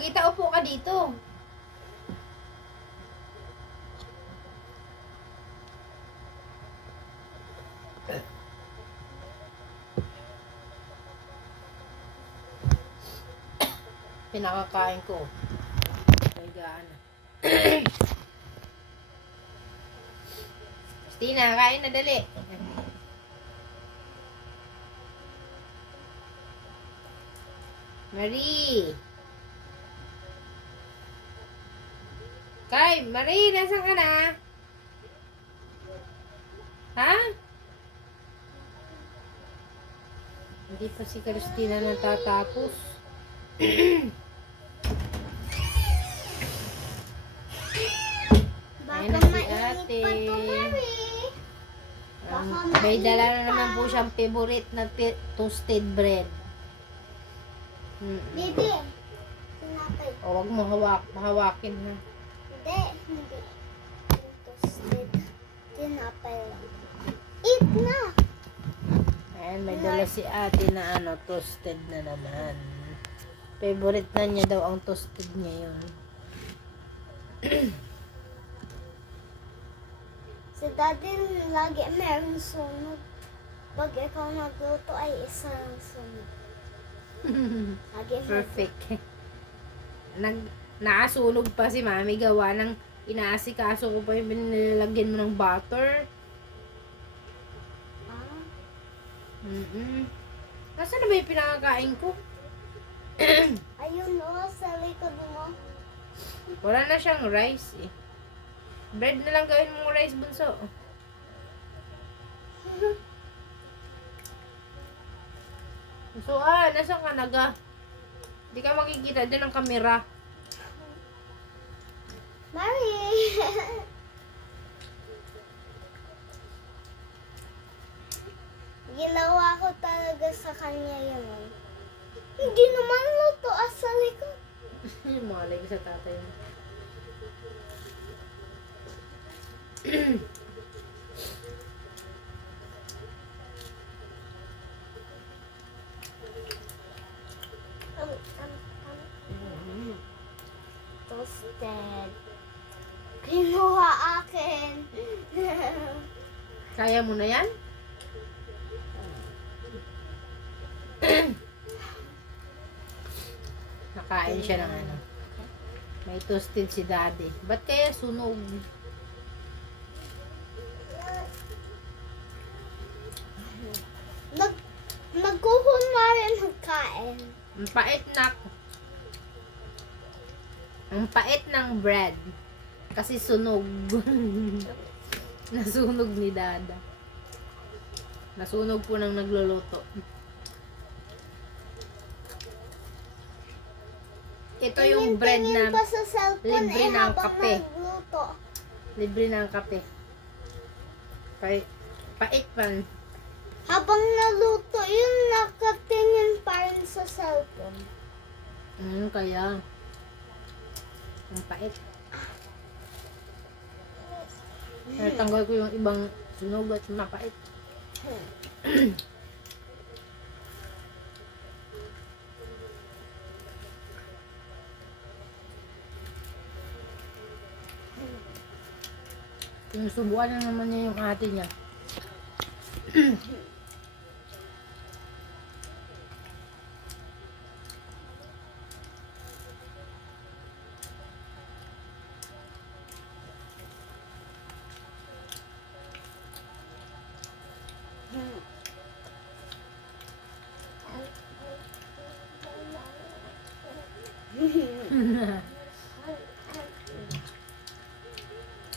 Gita, upo ka dito. Pinakakain ko. Higaan na. Tina, kain na dali. Marie. Kay, Marie, nasan ka na? Ha? Hindi pa si Christina natatapos. Ayan na si ate. May dala na naman po siyang favorite na toasted bread. Bibi, tinapay. O, wag mo hawakin ha. Hindi. Toasted. Tinapay lang. Eat na! Ayan, may dala si ate na toasted na naman. Favorite na niya daw ang toasted ngayon. Si daddy lagi meron sunog. Pag ikaw nagluto ay isang sunog. Lagi Perfect. Nakasunog pa si mami gawa ng inaasikaso ko pa yung nilalagyan mo ng butter. Nasaan na ba yung pinakakain ko? Ayun o, sa likod mo. Wala na siyang rice eh. Bread na lang gawin mong rice, bunso. So, nasaan ka naga? Hindi ka makikita dyan ang kamera. Mari! Ginawa ko talaga sa kanya yun. Hindi naman luto sa likod. Malay ko sa tatay mo. Toasted. Kinuha akin. Kaya mo na yan? Nakain siya ng may toasted si daddy. Ba't kaya sunog? Nagkukunwari magkain. Ang pait na. Ang pait ng bread. Kasi sunog. Nasunog ni dada. Nasunog po ng nagluluto. Ito yung bread na pa sa cellphone libre ng habang kape. nagluto. Libre ng kape. Pait man. Habang naluto, yun nakatingin pa rin sa cellphone. Kaya. Ang pait. Natanggal ko yung ibang sunog at mapait. Sinusubuan na naman niya yung ate niya.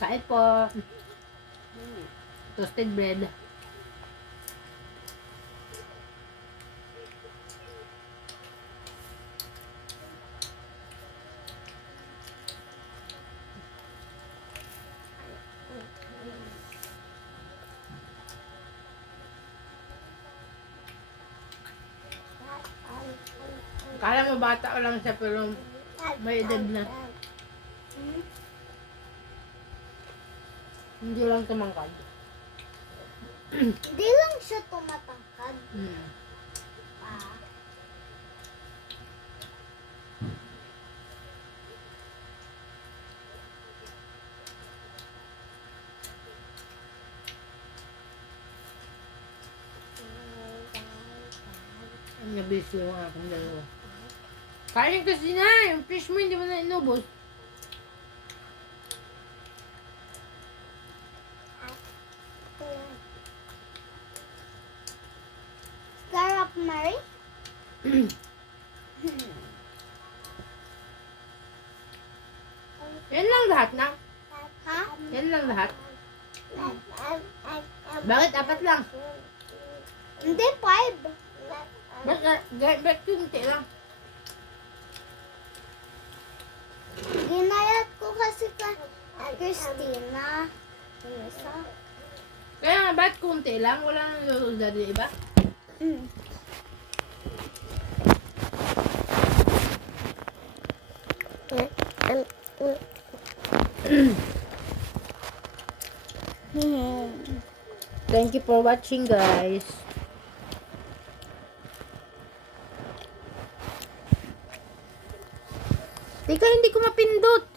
Kain po. Toasted bread. Kala mo bata ko lang siya pero may edad na. Hindi lang tumangkad. Hindi lang siya tumatangkad. Nabisi yung aking dalawa. Kain kasi na, yung fish mo hindi mo na inubos. Sarap, Mary? Yan lang lahat na. Ha? Yan lang lahat. Bakit apat lang? Hindi, 5. Ba't kunti lang? Ginayat ko kasi ka Christina. Yung isa. Kaya nga, ba't kunti lang? Wala nang luluto dati iba? Mm. Thank you for watching, guys. Teka, hindi ko mapindot.